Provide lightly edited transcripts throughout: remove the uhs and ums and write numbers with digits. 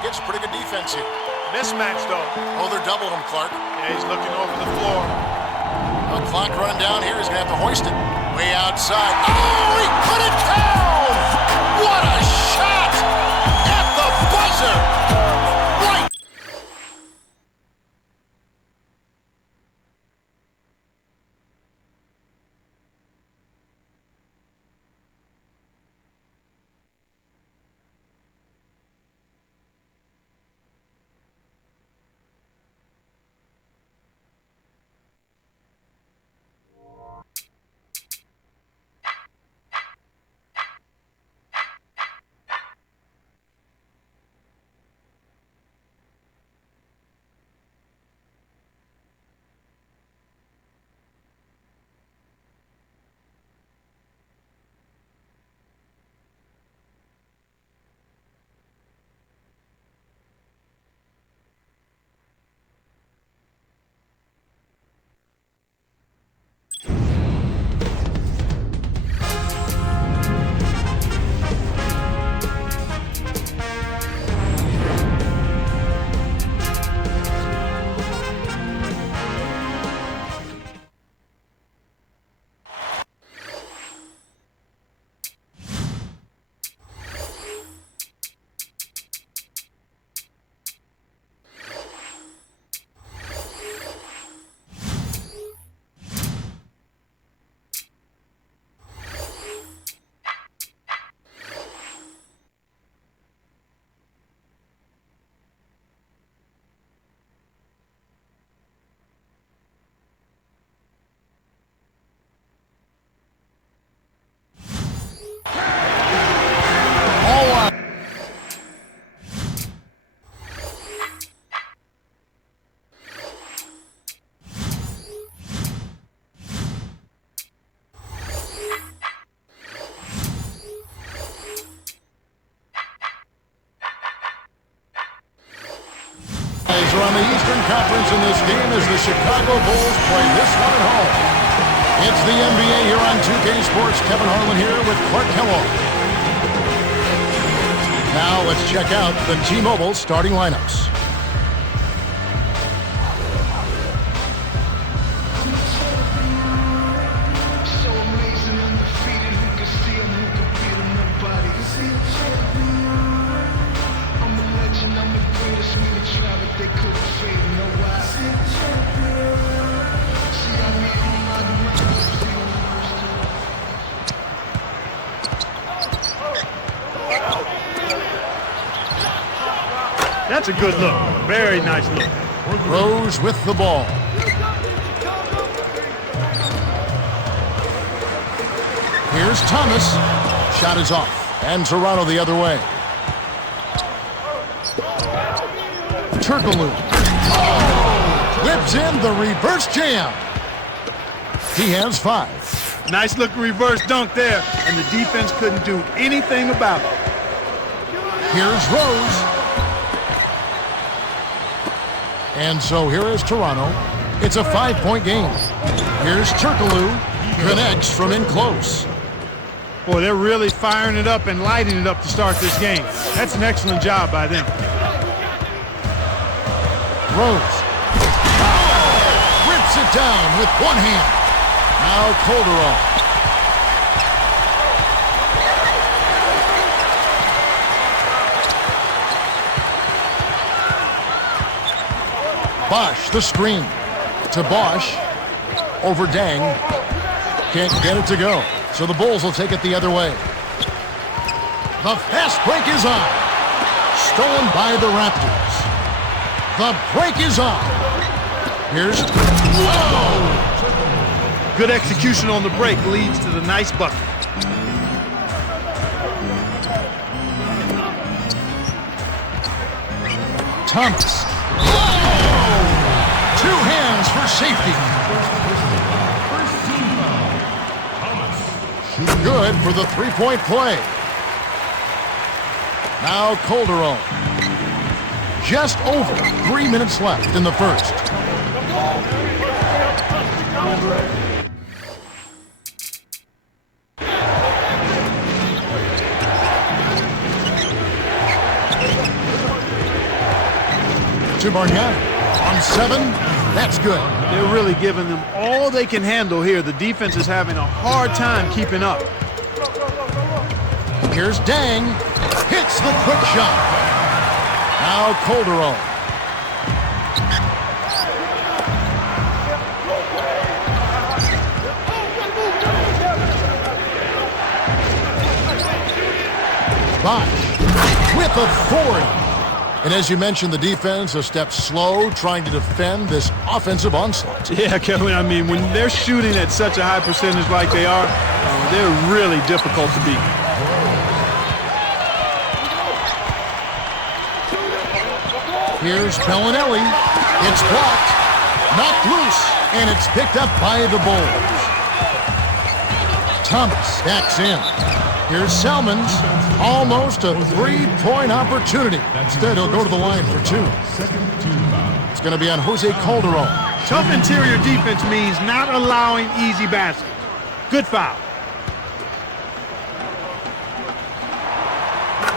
against a pretty good defense here. Mismatch, though. Oh, they're doubling him, Clark. Yeah, he's looking over the floor. The clock running down here. He's going to have to hoist it. Way outside. Oh, he put it down! What a shot! At the buzzer! Right! Are on the Eastern Conference in this game as the Chicago Bulls play this one at home. It's the NBA here on 2K Sports. Kevin Harlan here with Clark Kellogg. Now let's check out the T-Mobile starting lineups. That's a good look. Very nice look. Rose with the ball. Here's Thomas. Shot is off. And Toronto the other way. Turkaloo. Oh! Whips in the reverse jam. He has 5. Nice looking reverse dunk there, and the defense couldn't do anything about it. Here's Rose. And so here is Toronto. It's a 5-point game. Here's Turkaloo. Connects from in close. Boy, they're really firing it up and lighting it up to start this game. That's an excellent job by them. Rose. Rips it down with one hand. Now Calderon. Bosch, the screen. To Bosch. Over Dang. Can't get it to go. So the Bulls will take it the other way. The fast break is on. Stolen by the Raptors. The break is on. Here's... Whoa! Good execution on the break leads to the nice bucket. Thomas. Two hands for safety. Good for the three-point play. Now Calderon. Just over 3 minutes left in the first. to Bargnani. On 7, that's good. They're really giving them all they can handle here. The defense is having a hard time keeping up. Here's Dang. Hits the quick shot. Now Calderon. Bosch with authority. And as you mentioned, the defense a step slow trying to defend this offensive onslaught. Yeah, Kevin, I mean, when they're shooting at such a high percentage like they are, they're really difficult to beat. Here's Bellinelli. It's blocked, knocked loose, and it's picked up by the Bulls. Thomas backs in. Here's Salmons. Almost a three-point opportunity. Instead, he'll go to the line for 2. It's going to be on Jose Calderon. Tough interior defense means not allowing easy baskets. Good foul.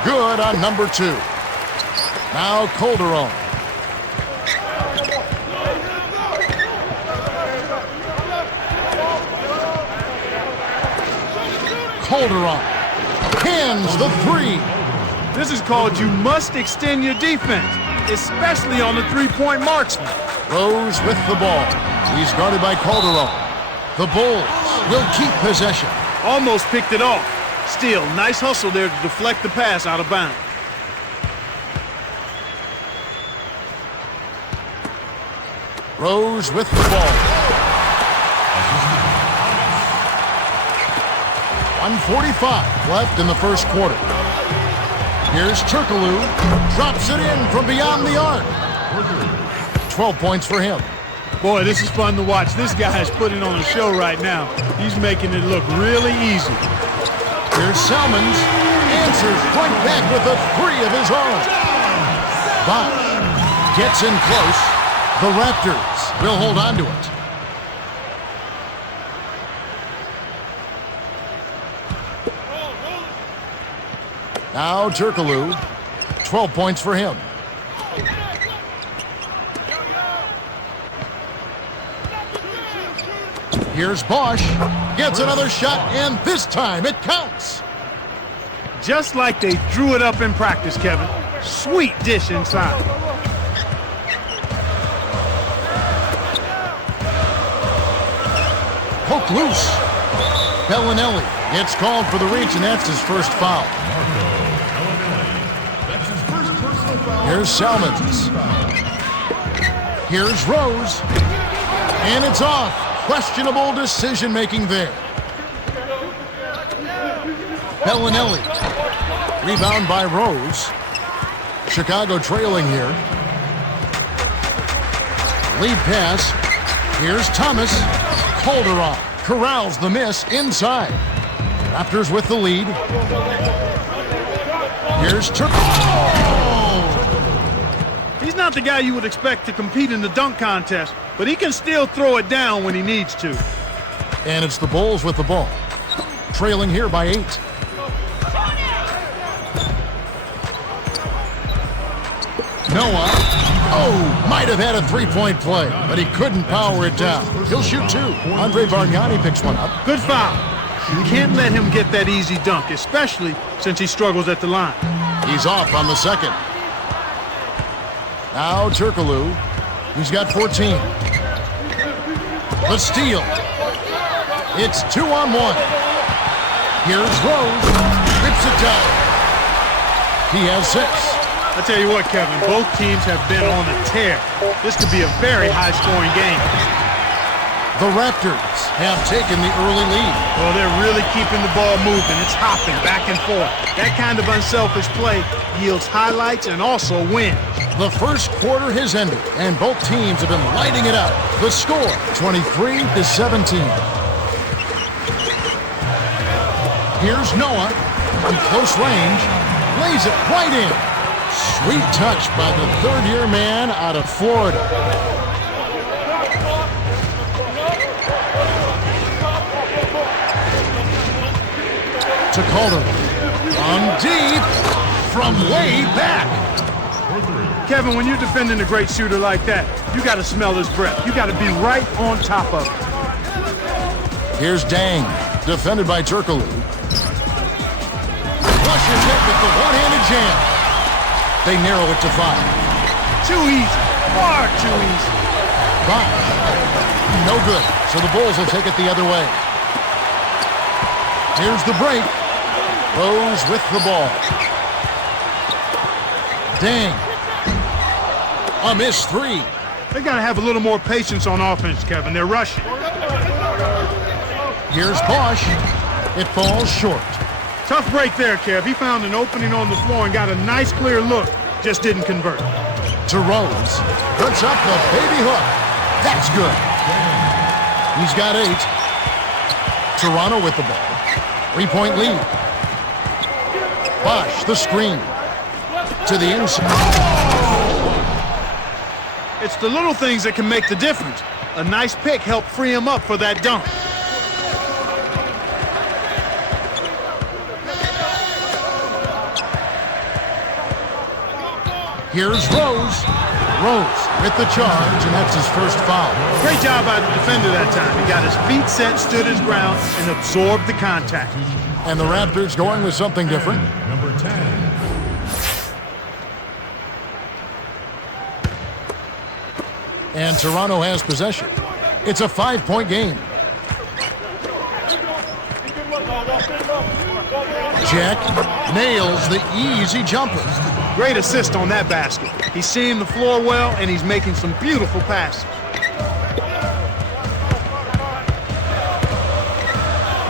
Good on number 2. Now Calderon. Calderon pins the 3. This is called you must extend your defense, especially on the three-point marksman. Rose with the ball. He's guarded by Calderon. The Bulls will keep possession. Almost picked it off. Still, nice hustle there to deflect the pass out of bounds. Rose with the ball. 1:45 left in the first quarter. Here's Turkaloo. Drops it in from beyond the arc. 12 points for him. Boy, this is fun to watch. This guy is putting on a show right now. He's making it look really easy. Here's Salmons. Answers point back with a 3 of his own. Bosch gets in close. The Raptors will hold on to it. Now Turkaloo. 12 points for him. Here's Bosch. Gets another shot, and this time it counts. Just like they drew it up in practice, Kevin. Sweet dish inside. Poke loose. Bellinelli gets called for the reach, and that's his first foul. Here's Salmons. Here's Rose. And it's off. Questionable decision-making there. Bellinelli. Rebound by Rose. Chicago trailing here. Lead pass. Here's Thomas. Calderon corrals the miss inside. Raptors with the lead. Here's Turk. He's not the guy you would expect to compete in the dunk contest, but he can still throw it down when he needs to. And it's the Bulls with the ball. Trailing here by 8. Noah. Oh, might have had a three-point play, but he couldn't power it down. He'll shoot 2. Andre Bargnani picks one up. Good foul. You can't let him get that easy dunk, especially since he struggles at the line. He's off on the second. Now Turkaloo. He's got 14. The steal. It's 2-on-1. Here's Rose. Rips it down. He has 6. I tell you what, Kevin, both teams have been on a tear. This could be a very high-scoring game. The Raptors have taken the early lead. Well, they're really keeping the ball moving. It's hopping back and forth. That kind of unselfish play yields highlights and also wins. The first quarter has ended, and both teams have been lighting it up. The score, 23-17. Here's Noah from close range. Lays it right in. Sweet touch by the third-year man out of Florida. To Calder. On deep from way back. Kevin, when you're defending a great shooter like that, you got to smell his breath. You got to be right on top of it. Here's Dang, defended by Turkaloo. Flushes it with the one-handed jam. They narrow it to 5. Too easy. Far too easy. Bosh. No good. So the Bulls will take it the other way. Here's the break. Rose with the ball. Dang. A missed 3. They got to have a little more patience on offense, Kevin. They're rushing. Here's Bosh. It falls short. Tough break there, Kev. He found an opening on the floor and got a nice clear look. Just didn't convert. To Rose. Puts up the baby hook. That's good. He's got 8. Toronto with the ball. 3-point lead. Bosh, the screen. To the inside. It's the little things that can make the difference. A nice pick helped free him up for that dunk. Here's Rose. Rose with the charge, and that's his first foul. Great job by the defender that time. He got his feet set, stood his ground, and absorbed the contact. And the Raptors going with something different. Number 10. And Toronto has possession. It's a 5-point game. Jack nails the easy jumper. Great assist on that basket. He's seeing the floor well, and he's making some beautiful passes.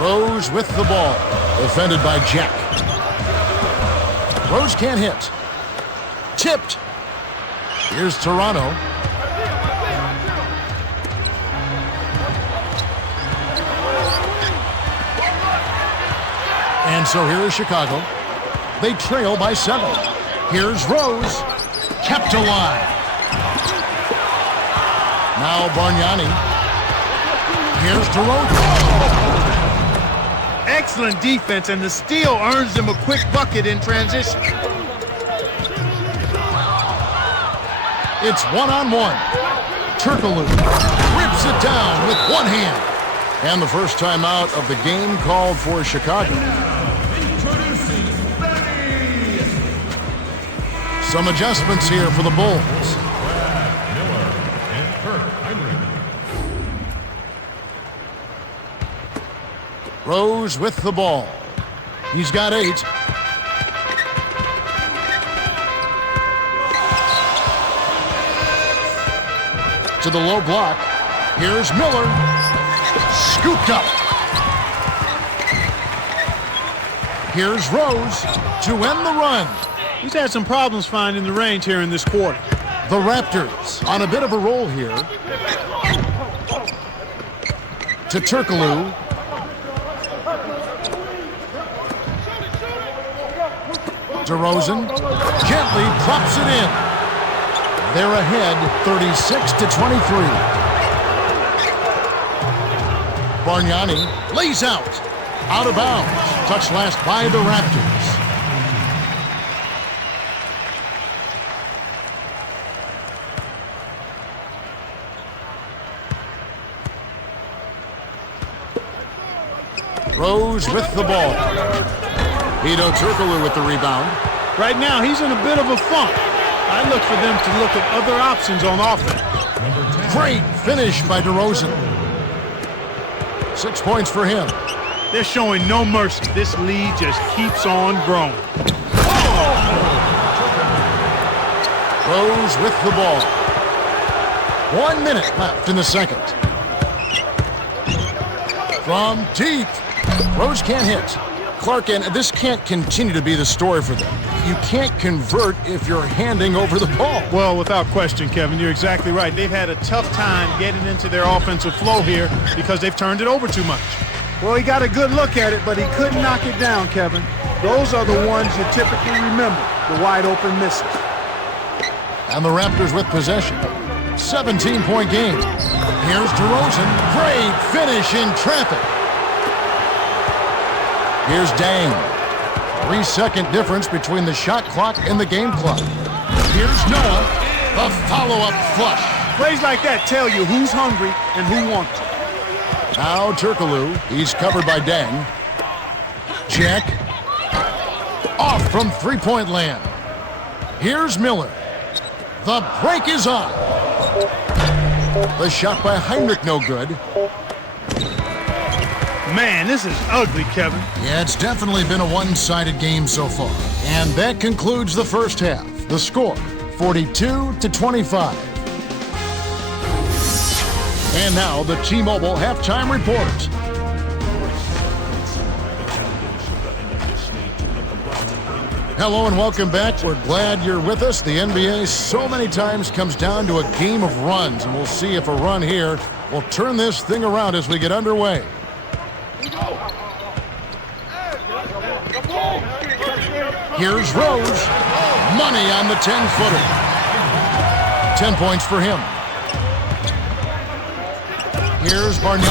Rose with the ball. Defended by Jack. Rose can't hit. Tipped. Here's Toronto. And so here is Chicago. They trail by 7. Here's Rose. Kept alive. Now Bargnani. Here's Toronto. Excellent defense, and the steal earns them a quick bucket in transition. It's 1-on-1. Turkaloo rips it down with one hand. And the first timeout of the game called for Chicago. Some adjustments here for the Bulls. Miller and Turk. Rose with the ball. He's got 8. To the low block. Here's Miller. Scooped up. Here's Rose to end the run. He's had some problems finding the range here in this quarter. The Raptors on a bit of a roll here. To Turkaloo. DeRozan gently drops it in. They're ahead 36-23. Bargnani lays out of bounds. Touch last by the Raptors. Rose with the ball. Hedo Turkaloo with the rebound. Right now, he's in a bit of a funk. I look for them to look at other options on offense. Great finish by DeRozan. 6 points for him. They're showing no mercy. This lead just keeps on growing. Rose with the ball. 1 minute left in the second. From deep. Rose can't hit. Clark, and this can't continue to be the story for them. You can't convert if you're handing over the ball. Well, without question, Kevin, you're exactly right. They've had a tough time getting into their offensive flow here because they've turned it over too much. Well, he got a good look at it, but he couldn't knock it down, Kevin. Those are the ones you typically remember, the wide open misses. And the Raptors with possession. 17-point game. Here's DeRozan. Great finish in traffic. Here's Dang. 3-second difference between the shot clock and the game clock. Here's Noah. The follow-up flush. Plays like that tell you who's hungry and who wants it. Now Turkaloo. He's covered by Dang. Jack. Off from three-point land. Here's Miller. The break is on. The shot by Heinrich no good. Man, this is ugly, Kevin. Yeah, it's definitely been a one-sided game so far. And that concludes the first half. The score, 42-25. And now the T-Mobile halftime report. Hello and welcome back. We're glad you're with us. The NBA so many times comes down to a game of runs, and we'll see if a run here will turn this thing around as we get underway. Here's Rose. Money on the 10-footer. 10 points for him. Here's Barnett.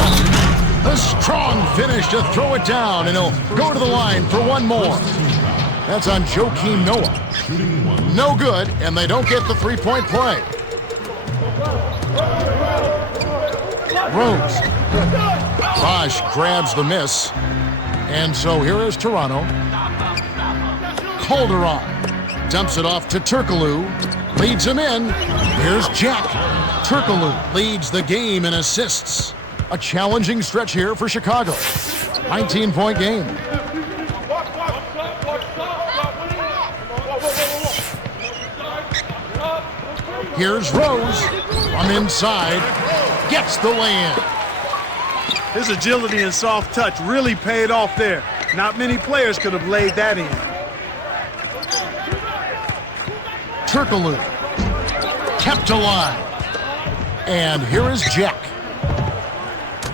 The strong finish to throw it down, and he'll go to the line for one more. That's on Joakim Noah. No good, and they don't get the three-point play. Rose. Bosch grabs the miss. And so here is Toronto. Calderon dumps it off to Turkaloo. Leads him in. Here's Jack. Turkaloo leads the game in assists. A challenging stretch here for Chicago. 19-point game. Here's Rose from inside. Gets the lay-in. His agility and soft touch really paid off there. Not many players could have laid that in. Turkaloo kept alive. And here is Jack.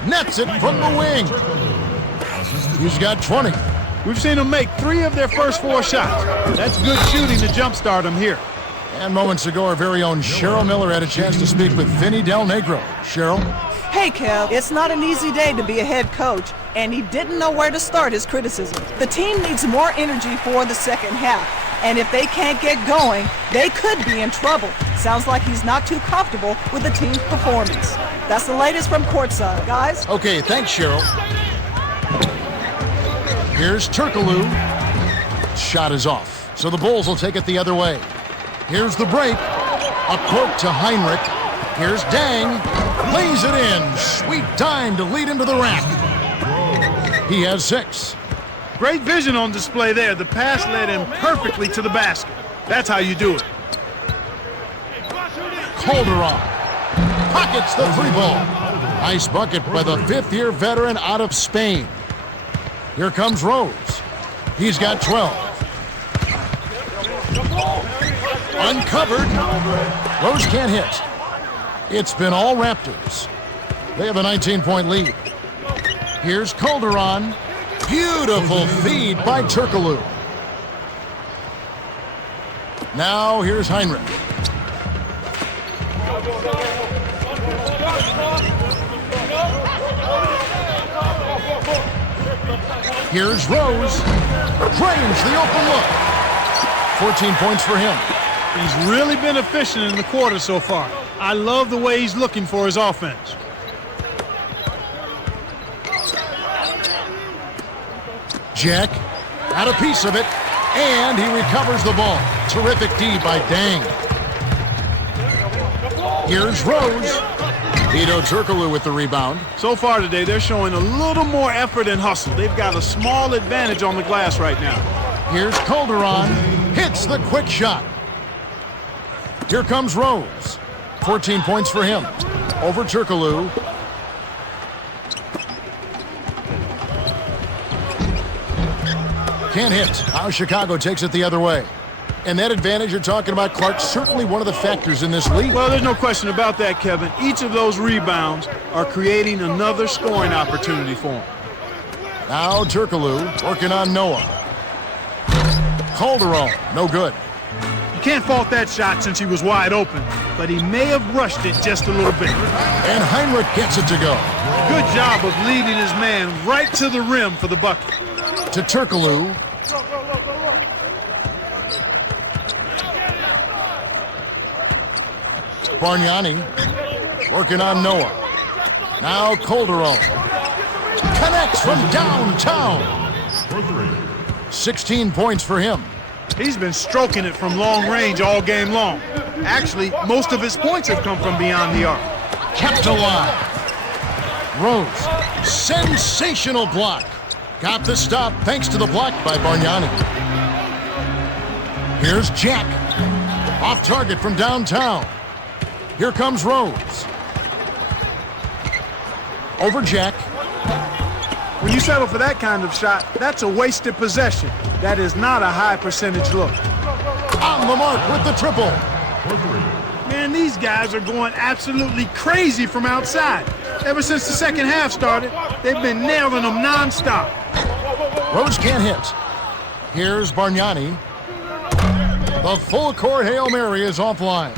Nets it from the wing. He's got 20. We've seen them make 3 of their first 4 shots. That's good shooting to jumpstart them here. And moments ago, our very own Cheryl Miller had a chance to speak with Vinny Del Negro. Cheryl? Hey, Kev, it's not an easy day to be a head coach, and he didn't know where to start his criticism. The team needs more energy for the second half, and if they can't get going, they could be in trouble. Sounds like he's not too comfortable with the team's performance. That's the latest from courtside, guys. Okay, thanks, Cheryl. Here's Turkaloo. Shot is off, so the Bulls will take it the other way. Here's the break. A cork to Heinrich. Here's Dang. Lays it in. Sweet dime to lead him to the rack. He has 6. Great vision on display there. The pass led him perfectly to the basket. That's how you do it. Calderon pockets the 3-ball. Nice bucket by the 5th-year veteran out of Spain. Here comes Rose. He's got 12. Uncovered. Rose can't hit. It's been all Raptors. They have a 19-point lead. Here's Calderon. Beautiful feed by Turkaloo. Now here's Heinrich. Here's Rose. Drains the open look. 14 points for him. He's really been efficient in the quarter so far. I love the way he's looking for his offense. Jack got a piece of it, and he recovers the ball. Terrific D by Dang. Here's Rose. Hedo Turkaloo with the rebound. So far today, they're showing a little more effort and hustle. They've got a small advantage on the glass right now. Here's Calderon. Hits the quick shot. Here comes Rose. 14 points for him. Over Turkaloo. Can't hit. Now Chicago takes it the other way. And that advantage you're talking about, Clark, certainly one of the factors in this league. Well, there's no question about that, Kevin. Each of those rebounds are creating another scoring opportunity for him. Now Turkaloo working on Noah. Calderon, no good. You can't fault that shot since he was wide open, but he may have rushed it just a little bit. And Heinrich gets it to go. Good job of leading his man right to the rim for the bucket. To Turkaloo. Bargnani working on Noah. Now Calderon connects from downtown. For 3. 16 points for him. He's been stroking it from long range all game long. Actually, most of his points have come from beyond the arc. Kept alive. Rose, sensational block. Got the stop thanks to the block by Bargnani. Here's Jack. Off target from downtown. Here comes Rose. Over Jack. When you settle for that kind of shot, that's a wasted possession. That is not a high percentage look. On the mark with the triple. For 3. Man, these guys are going absolutely crazy from outside. Ever since the second half started, they've been nailing them nonstop. Rose can't hit. Here's Bargnani. The full court Hail Mary is offline.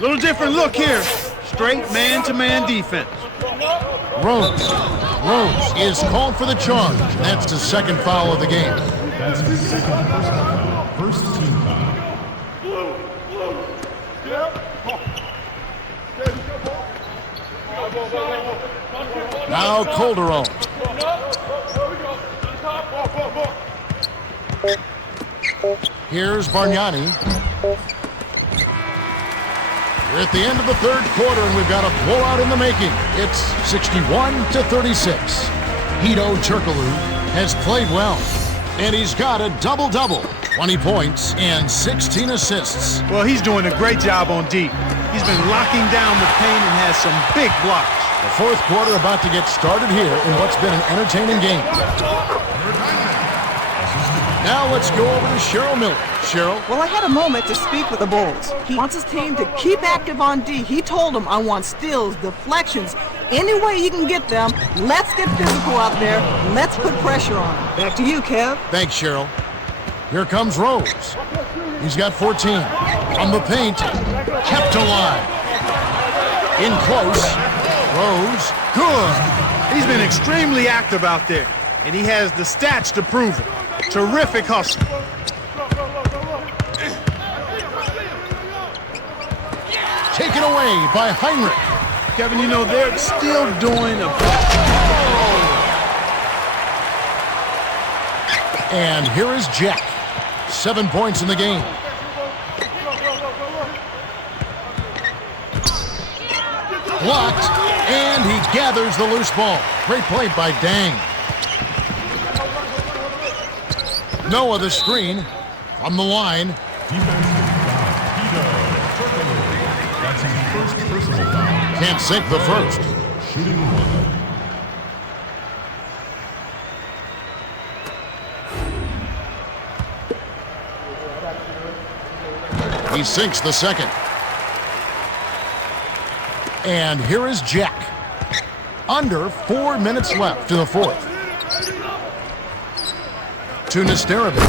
Little different look here. Straight man-to-man defense. Rose is called for the charge. That's the second foul of the game. That's his second personal foul. First team foul. Now Calderon. Here's Bargnani. We're at the end of the third quarter, and we've got a blowout in the making. It's 61-36. Hedo Turkoglu has played well, and he's got a double-double. 20 points and 16 assists. Well, he's doing a great job on D. He's been locking down the paint and has some big blocks. The fourth quarter about to get started here in what's been an entertaining game. Now let's go over to Cheryl Miller. Cheryl? Well, I had a moment to speak with the Bulls. He wants his team to keep active on D. He told them, I want steals, deflections, any way you can get them. Let's get physical out there. Let's put pressure on them. Back to you, Kev. Thanks, Cheryl. Here comes Rose. He's got 14. From the paint, kept alive. In close. Rose, good. He's been extremely active out there, and he has the stats to prove it. Terrific hustle. Taken away by Heinrich. Kevin, you know, they're still doing a... And here is Jack. 7 points in the game. Blocked, and he gathers the loose ball. Great play by Dang. Noah the screen from the line. Defensive foul. Hedo Turkoglu. That's his first personal foul. Can't sink the first. Shooting 1. He sinks the second. And here is Jack. Under 4 minutes left in the fourth. To Nesterovic.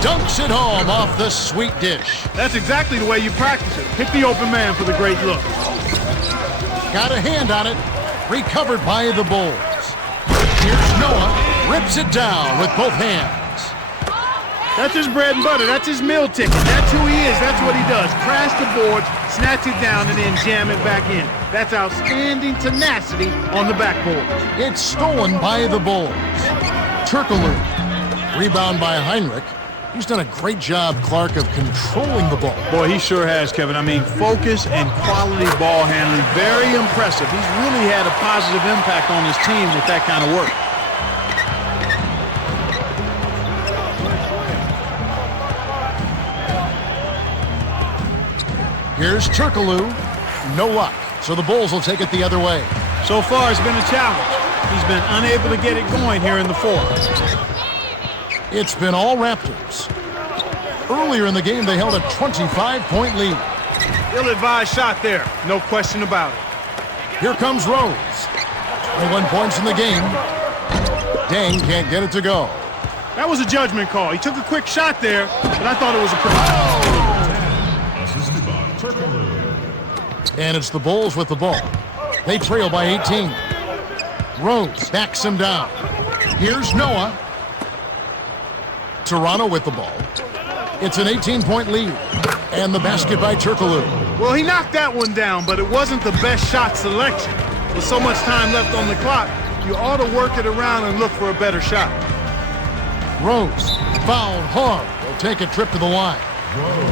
Dunks it home off the sweet dish. That's exactly the way you practice it. Hit the open man for the great look. Got a hand on it. Recovered by the Bulls. Here's Noah. Rips it down with both hands. That's his bread and butter. That's his meal ticket. That's who he is. That's what he does. Crash the boards, snatch it down, and then jam it back in. That's outstanding tenacity on the backboard. It's stolen by the Bulls. Turkoglu. Rebound by Heinrich. He's done a great job, Clark, of controlling the ball. Boy, he sure has, Kevin. I mean, focus and quality ball handling, very impressive. He's really had a positive impact on his team with that kind of work. Here's Turkoglu. No luck. So the Bulls will take it the other way. So far, it's been a challenge. He's been unable to get it going here in the fourth. It's been all Raptors. Earlier in the game, they held a 25-point lead. Ill-advised shot there. No question about it. Here comes Rose. 21 points in the game. Dang can't get it to go. That was a judgment call. He took a quick shot there, but I thought it was a pretty... Assisted by Turkoglu. And it's the Bulls with the ball. They trail by 18. Rose backs him down. Here's Noah. Toronto with the ball. It's an 18-point lead. And the basket by Turkaloo. Well, he knocked that one down, but it wasn't the best shot selection. With so much time left on the clock, you ought to work it around and look for a better shot. Rose, fouled hard. Will take a trip to the line.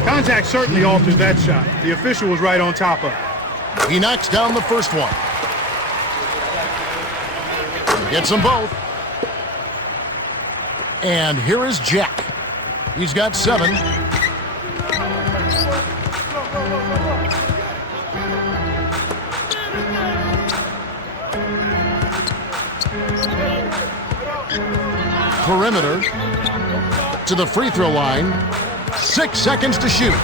Contact certainly altered that shot. The official was right on top of it. He knocks down the first one. Gets them both. And here is Jack. He's got 7. Perimeter to the free throw line. 6 seconds to shoot.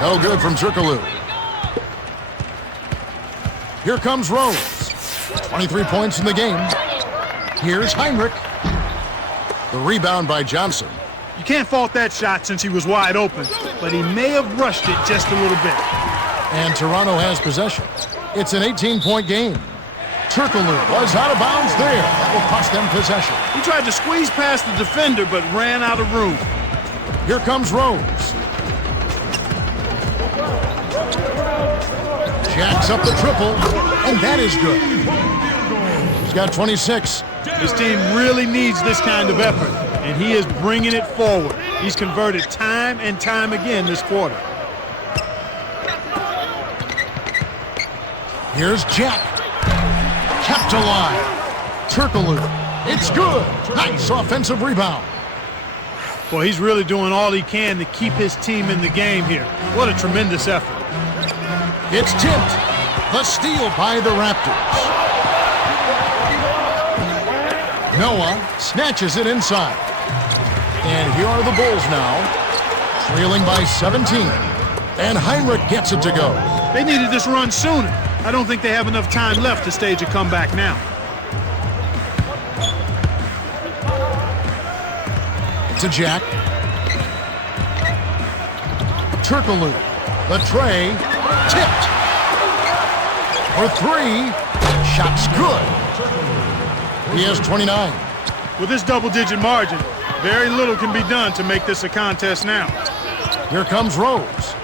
No good from Turkaloo. Here comes Rose. 23 points in the game. Here's Heinrich. The rebound by Johnson. You can't fault that shot since he was wide open, but he may have rushed it just a little bit. And Toronto has possession. It's an 18-point game. Turkaloo was out of bounds there. That will cost them possession. He tried to squeeze past the defender, but ran out of room. Here comes Rose. Jacks up the triple, and that is good. He's got 26. His team really needs this kind of effort, and he is bringing it forward. He's converted time and time again this quarter. Here's Jack. Kept alive. Turkaloo. It's good. Nice offensive rebound. Well, he's really doing all he can to keep his team in the game here. What a tremendous effort. It's tipped. The steal by the Raptors. Noah snatches it inside. And here are the Bulls now, trailing by 17. And Heinrich gets it to go. They needed this run sooner. I don't think they have enough time left to stage a comeback now. To Jack. Turkaloo. The tray. Tipped. For 3. Shot's good. He has 29. With this double-digit margin, very little can be done to make this a contest now. Here comes Rose.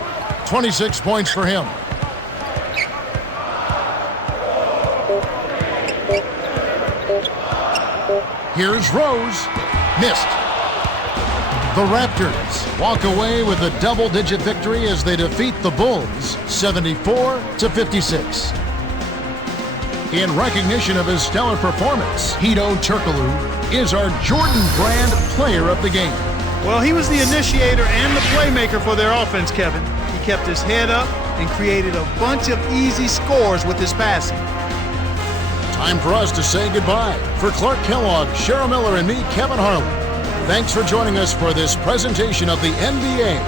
26 points for him. Here's Rose. Missed. The Raptors walk away with a double-digit victory as they defeat the Bulls 74-56. In recognition of his stellar performance, Hedo Turkaloo is our Jordan Brand Player of the Game. Well, he was the initiator and the playmaker for their offense, Kevin. He kept his head up and created a bunch of easy scores with his passing. Time for us to say goodbye. For Clark Kellogg, Cheryl Miller, and me, Kevin Harlan, thanks for joining us for this presentation of the NBA